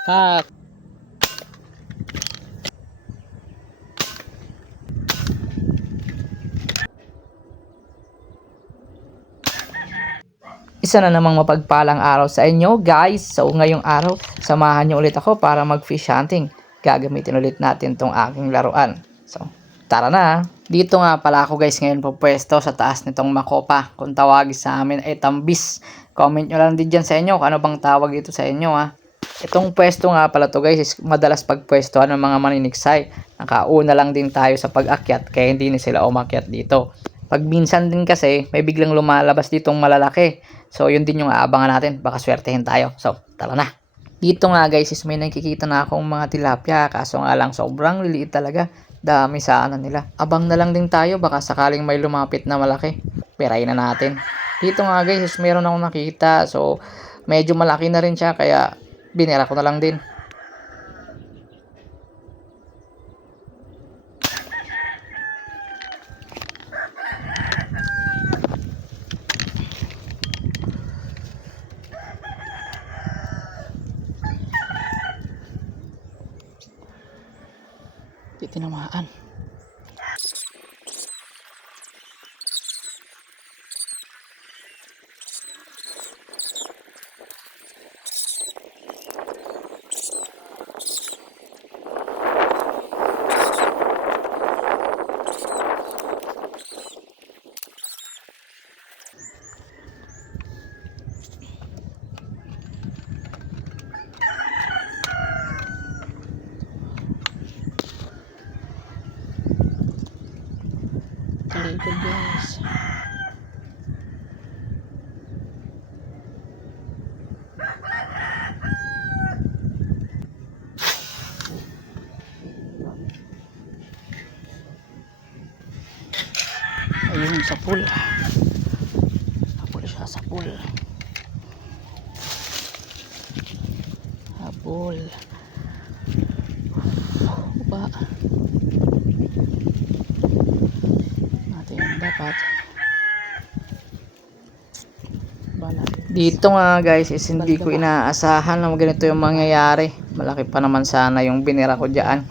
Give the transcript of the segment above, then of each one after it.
Kak. Isa na namang mapagpalang araw sa inyo guys. So ngayong araw, samahan niyo ulit ako para mag fish hunting. Gagamitin ulit natin tong aking laruan. So tara na. Dito nga pala ako guys ngayon pupwesto sa taas nitong makopa. Kung tawagin sa amin ay tambis. Comment nyo lang din dyan sa inyo kung ano bang tawag dito sa inyo ha. Itong pwesto nga pala to guys is madalas pagpwestohan ng mga maniniksay. Nakauna lang din tayo sa pag-akyat kaya hindi na sila umakyat dito. Pag minsan din kasi may biglang lumalabas ditong malalaki. So yun din yung aabangan natin. Baka swertehin tayo. So tara na. Dito nga guys is may nakikita na akong mga tilapia. Kaso nga lang sobrang liliit talaga. Dami sana nila. Abang na lang din tayo. Baka sakaling may lumapit na malaki. Perayin na natin. Dito nga guys is meron akong nakita. So medyo malaki na rin siya. Kaya binera ko na lang din. Di tinamaan. Talikod guys. Ayun sa pool. Habol siya sa pool. Habol. Upa. Natin dapat. Dito nga guys is hindi ko inaasahan na ganito yung mangyayari. Malaki pa naman sana yung binira ko dyan.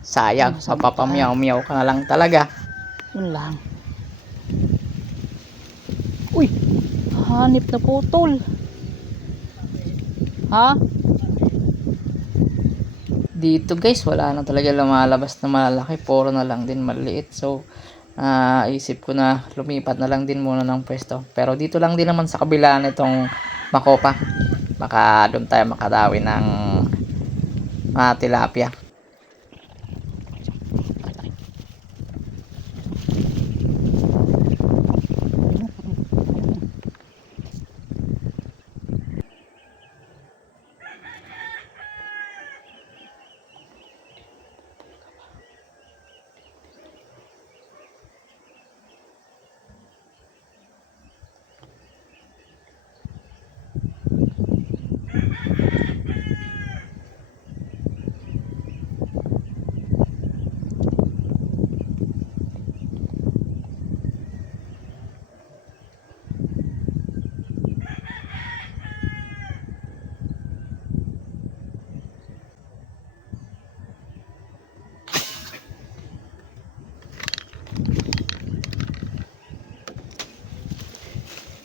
Sayang, mapapamiyaw-miyaw ka na lang talaga. Yun lang. Uy, hanip na putol. Ha? Dito guys, wala na talaga lumalabas na malalaki. Puro na lang din maliit. So, isip ko na lumipat na lang din muna ng pwesto. Pero dito lang din naman sa kabila nitong makopa. Baka doon tayo makadawi ng mga tilapia.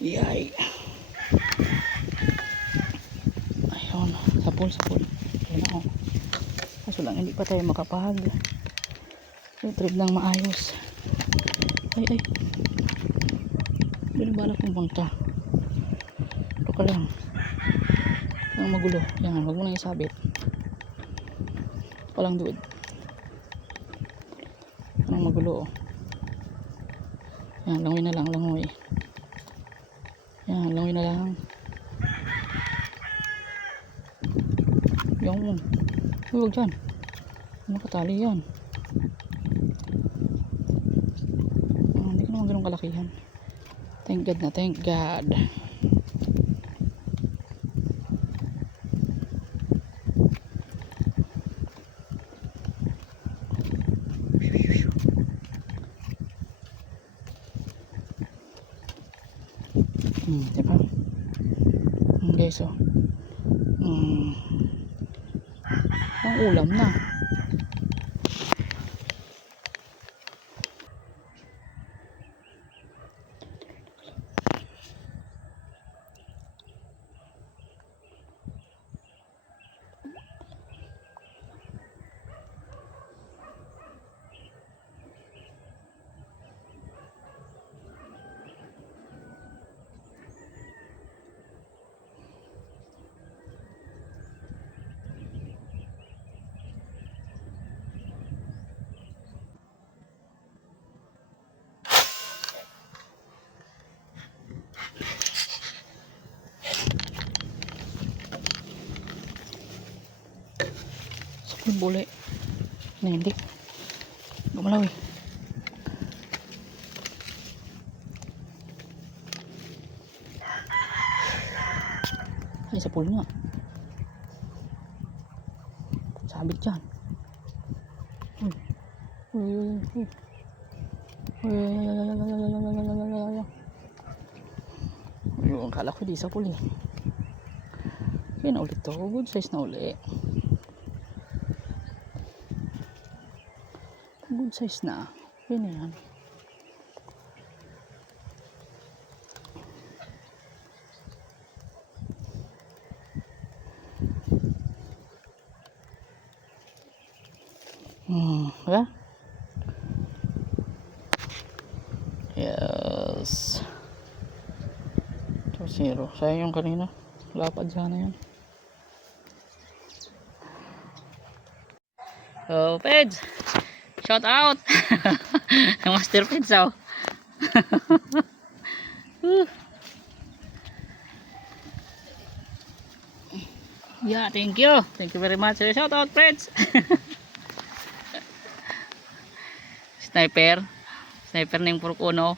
Yay. Ayun, sapul. Ayun ako. Kaso lang hindi pa tayo makapag retrieve ng maayos. Ay. Binabala kong punta. Ito ka lang. Ang magulo. Yan, huwag mo nang isabit. Ito ka lang duwid. Anong magulo oh. Yan, langoy na lang, langoy. Yan, langoy na lang. Yung huwag dyan. Nakatali yan. Hindi ko naman ganun kalakihan. Thank God na, thank God. Diba? Guys oh. Pang ulam na. Sakit boleh. Nanti. Gumalaw eh. Ay, sa pool nga. Sabit dyan. Uy. Uy. Uy, akala ko di sa pool eh. Yan na ulit to. Good size na ulit. Good size na. Yan na yan. Diba? Yes. 2-0. Sayang yung kanina. Lapad sana yun. Oh, Peds! Shout out! Master Peds, oh. Yeah, thank you. Thank you very much. Shout out, Peds! Sniper na yung Purkuno.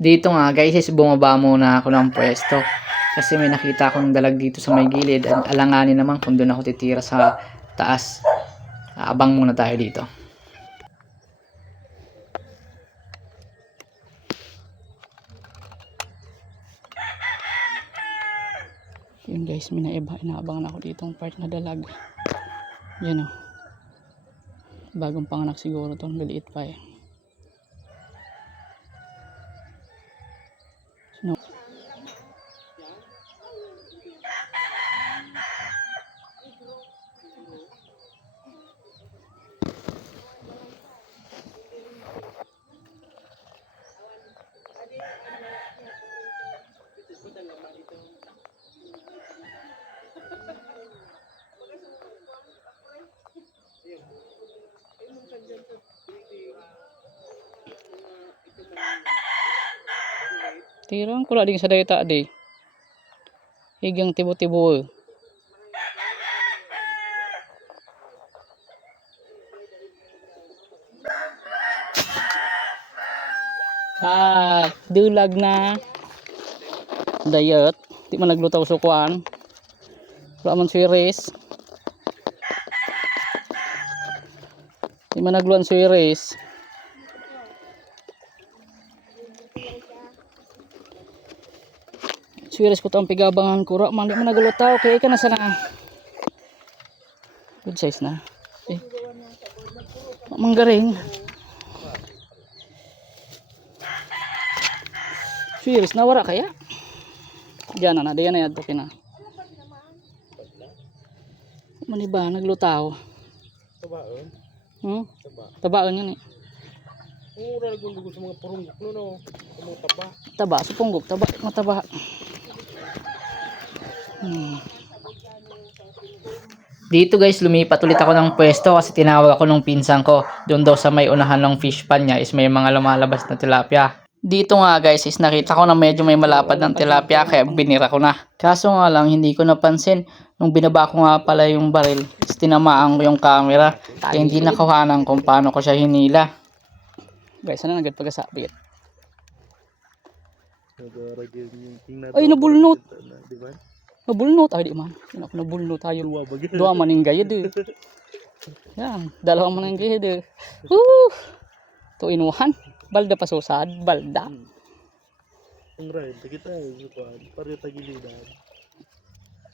Dito nga guys is bumaba muna ako ng pwesto kasi may nakita akong dalag dito sa may gilid at alanganin naman kung doon ako titira sa taas. Abang muna tayo dito. Yun guys, inaabangan ako ditong part na dalag. Yan o. Bagong panganak siguro to, maliit pa eh. No. Tirang kula ding sa dayta di. Higang tibo-tibo. Dulag na diet. Di man naglutaw sukuan. Wala man series. Di man nagluan series. Swiris ko itong pigabangan ko. Man, di mo nagalutaw. Kaya ka na sana. Good size na. Eh. Manggaring. Swiris na wara kaya? Diyan na. Diyan na yan. Okay na. Maniba. Naglutaw. Tabaon? Tabaon yun eh. Mura nagulugod sa mga purunggok no. Sa mga taba. Taba. Supunggok. Taba. Mataba. Dito guys, lumipat ulit ako ng pwesto kasi tinawag ako nung pinsan ko. Doon daw sa may unahan ng fish pan niya is may mga lumalabas na tilapia. Dito nga guys is nakita ko na medyo may malapad ng tilapia kaya binira ko na. Kaso nga lang hindi ko napansin nung binaba ko nga pala yung baril is tinamaan ko yung camera. Kaya hindi nakuhanan kung paano ko siya hinila. Guys, ano nagad pagkasabit? Ay, nabulnot! Nabulnot tayo di man. Yan ako nabulnot tayo. Dua man yung gayad eh. Yan. Dalawa man yung gayad eh. To inuhan. Balda pa susad. Balda. Ang rin. Kita yung pareho tagilidan.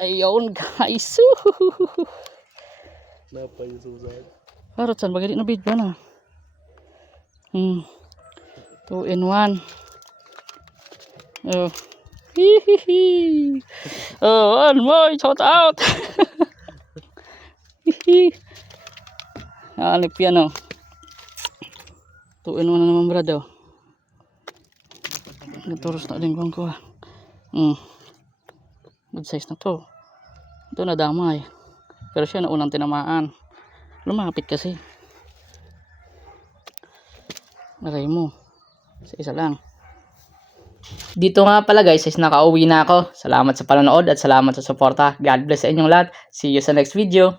Ayun guys. Napay susad. Harot saan bagay na video na. 2 in 1. Oh. Hihihi. Oh, one more shout out. Hihi. Alip yan oh. 2 in 1 na naman brad oh. Naturos na din ko ah. Good size na to. Ito na damay. Pero siya na unang tinamaan. Lumapit kasi. Aray mo. Isa lang. Dito nga pala guys, is nakauwi na ako. Salamat sa panonood at salamat sa suporta. God bless sa inyong lahat. See you sa next video.